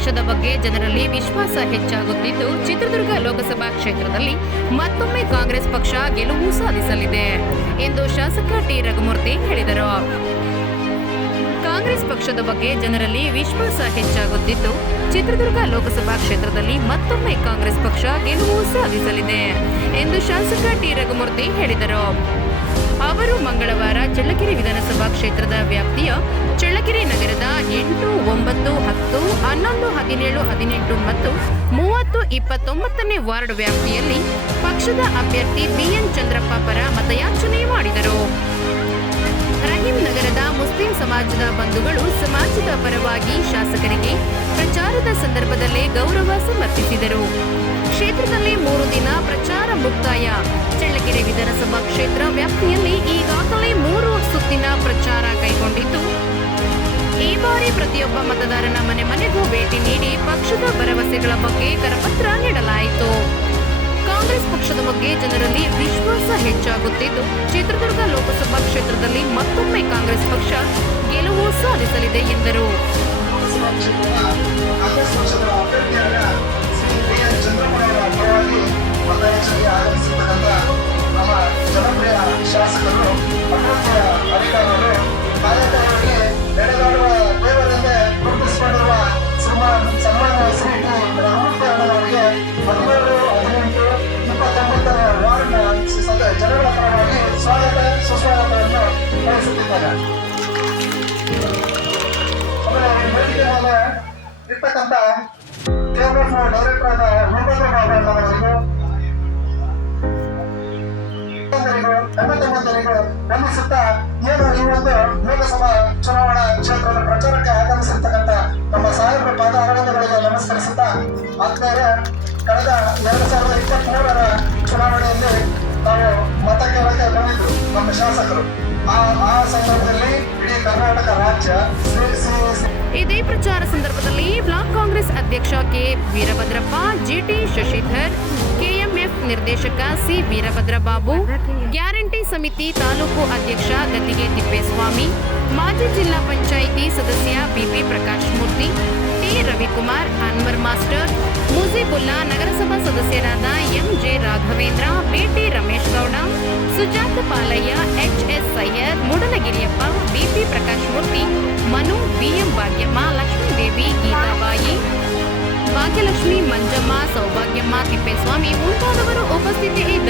ಪಕ್ಷದ ಬಗ್ಗೆ ಜನರಲ್ಲಿ ವಿಶ್ವಾಸ ಹೆಚ್ಚಾಗುತ್ತಿದ್ದು, ಚಿತ್ರದುರ್ಗ ಲೋಕಸಭಾ ಕ್ಷೇತ್ರದಲ್ಲಿ ಮತ್ತೊಮ್ಮೆ ಕಾಂಗ್ರೆಸ್ ಪಕ್ಷ ಗೆಲುವು ಸಾಧಿಸಲಿದೆ ಎಂದು ಶಾಸಕ ಟಿ. ರಘುಮೂರ್ತಿ ಹೇಳಿದರು. ಕಾಂಗ್ರೆಸ್ ಪಕ್ಷದ ಬಗ್ಗೆ ಜನರಲ್ಲಿ ವಿಶ್ವಾಸ ಹೆಚ್ಚಾಗುತ್ತಿದ್ದು, ಚಿತ್ರದುರ್ಗ ಲೋಕಸಭಾ ಕ್ಷೇತ್ರದಲ್ಲಿ ಮತ್ತೊಮ್ಮೆ ಕಾಂಗ್ರೆಸ್ ಪಕ್ಷ ಗೆಲುವು ಸಾಧಿಸಲಿದೆ ಎಂದು ಶಾಸಕ ಟಿ. ರಘುಮೂರ್ತಿ ಹೇಳಿದರು. ಅವರು ಮಂಗಳವಾರ ಚಳ್ಳಕೆರೆ ವಿಧಾನಸಭಾ ಕ್ಷೇತ್ರದ ವ್ಯಾಪ್ತಿಯ ಚಳ್ಳಕೆರೆ ನಗರದ ಎಂಟು, ಒಂಬತ್ತು, ಹತ್ತು, ಹನ್ನೊಂದು, ಹದಿನೇಳು, ಹದಿನೆಂಟು ಮತ್ತು ಮೂವತ್ತು, ಇಪ್ಪತ್ತೊಂಬತ್ತನೇ ವಾರ್ಡ್ ವ್ಯಾಪ್ತಿಯಲ್ಲಿ ಪಕ್ಷದ ಅಭ್ಯರ್ಥಿ ಬಿಎನ್ ಚಂದ್ರಪ್ಪ ಪರ ಮತಯಾಚನೆ ಮಾಡಿದರು. ರಹೀಂ ನಗರದ ಮುಸ್ಲಿಂ ಸಮಾಜದ ಬಂಧುಗಳು ಸಮಾಜದ ಪರವಾಗಿ ಶಾಸಕರಿಗೆ ಪ್ರಚಾರದ ಸಂದರ್ಭದಲ್ಲೇ ಗೌರವ ಸಮರ್ಪಿಸಿದರು. ಕ್ಷೇತ್ರದಲ್ಲಿ ಮೂರು ದಿನ ಪ್ರಚಾರ ಮುಕ್ತಾಯ. ವಿಧಾನಸಭಾ ಕ್ಷೇತ್ರ ವ್ಯಾಪ್ತಿಯಲ್ಲಿ ಈಗಾಗಲೇ ಮೂರು ಸುತ್ತಿನ ಪ್ರಚಾರ ಕೈಗೊಂಡಿದ್ದು ಈ ಬಾರಿ ಪ್ರತಿಯೊಬ್ಬ ಮತದಾರನ ಮನೆ ಮನೆಗೂ ಭೇಟಿ ನೀಡಿ ಪಕ್ಷದ ಭರವಸೆಗಳ ಬಗ್ಗೆ ಕರಪತ್ರ ನೀಡಲಾಯಿತು. ಕಾಂಗ್ರೆಸ್ ಪಕ್ಷದ ಬಗ್ಗೆ ಜನರಲ್ಲಿ ವಿಶ್ವಾಸ ಹೆಚ್ಚಾಗುತ್ತಿದ್ದು, ಚಿತ್ರದುರ್ಗ ಲೋಕಸಭಾ ಕ್ಷೇತ್ರದಲ್ಲಿ ಮತ್ತೊಮ್ಮೆ ಕಾಂಗ್ರೆಸ್ ಪಕ್ಷ ಗೆಲುವು ಸಾಧಿಸಲಿದೆ ಎಂದರು. ಇರ್ತಕ್ಕಂಥ ಕೆಎಂಎಫ್ ಡೈರೆಕ್ಟರ್ ಆದ ವೀರಭದ್ರ ಬಾಬು ಎಲ್ಲರಿಗೂ, ಎಂಬತ್ತೊಂಬತ್ತರಿಗೂ ವಂದಿಸುತ್ತಾ ಏನು ಈ ಒಂದು ಲೋಕಸಭಾ ಚುನಾವಣಾ ಕ್ಷೇತ್ರದ ಪ್ರಚಾರಕ್ಕೆ ಆಗಮಿಸಿರ್ತಕ್ಕಂಥ ನಮ್ಮ ಸಾಹೇಬರ ಪಾದ ಅರವಿಂದಗಳಿಗೆ ನಮಸ್ಕರಿಸುತ್ತಾ ಆದ್ಮೇಲೆ ಕಳೆದ ಎರಡು ಸಾವಿರದ ಇಪ್ಪತ್ಮೂರರ ಚುನಾವಣೆಯಲ್ಲಿ ನಾವು ಮತ ಕೇಳಕ್ಕೆ ಬಂದಿದ್ರು ನಮ್ಮ ಶಾಸಕರು. ಇದೇ ಪ್ರಚಾರ ಸಂದರ್ಭದಲ್ಲಿ ಬ್ಲಾಕ್ ಕಾಂಗ್ರೆಸ್ ಅಧ್ಯಕ್ಷ K Veerabhadrappa, GT Shashidhar, KMF ನಿರ್ದೇಶಕ ಸಿ ವೀರಭದ್ರ ಬಾಬು ಗ್ಯಾರಂಟಿ ಸಮಿತಿ ತಾಲೂಕು ಅಧ್ಯಕ್ಷ ಗದ್ದಿಗೆ ತಿಪ್ಪೇಸ್ವಾಮಿ, ಮಾಜಿ ಜಿಲ್ಲಾ ಪಂಚಾಯಿತಿ ಸದಸ್ಯ BP Prakash Murthy, T Ravikumar, Anwar master, Mujibulla ನಗರಸಭಾ ಸದಸ್ಯರಾದ MJ Gowda Sujatha Palaiah HS Syed Mudalagiriyappa, BP Prakash Murthy, Manu BM Bhagyamma, Lakshmidevi, Geethabai, Bhagyalakshmi Manjamma, Soubhagyamma Thippeswamy ಮುಂತಾದವರು ಉಪಸ್ಥಿತಿಯಿದ್ದರು ಅಮ್ಮ